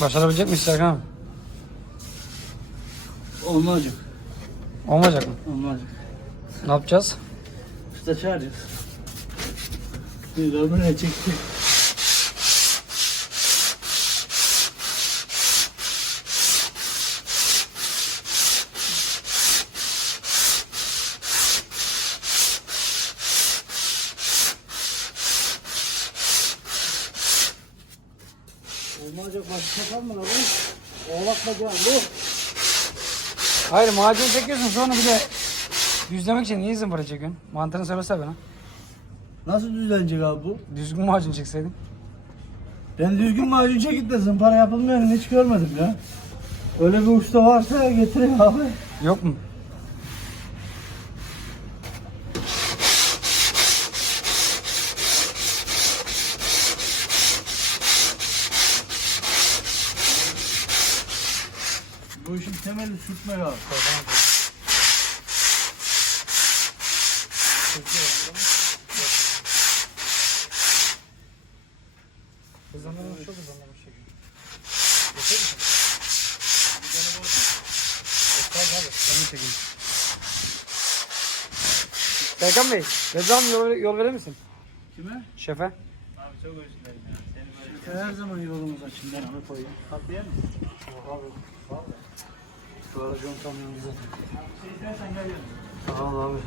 Başarabilecek misin Serkan abi? Olmayacak. Olmayacak mı? Olmayacak. Ne yapacağız? Usta çağırıyoruz. Bir de buraya Olmayacak başka kalmadı abi. Oğlak bacağı bu. Hayır macunu çekiyorsun sonra bir de düzlemek için niye zımpara çekiyorsun? Mantığını söylesene bana. Nasıl düzlenecek abi bu? Düzgün macun çekseydin. Ben düzgün macun çekip de zımpara yapılmayanı hiç görmedim ya. Öyle bir usta varsa getirin abi. Yok mu? Bu işin temeli sürtmek abi. Hızlandırmış çok hızlandırmış çekiyor. Onu çekeyim. Serkan Bey, Reza Hanım yol, yol verir misin? Kime? Şefe. Abi çok özür dilerim ya. Seni böyle Her zaman yolumuz açın ben onu koyayım. tatlıya mı? Abi vallahi. Şu aracı onu tanıyorum zaten. Şey istersen gel yanıma. Sağ ol abi.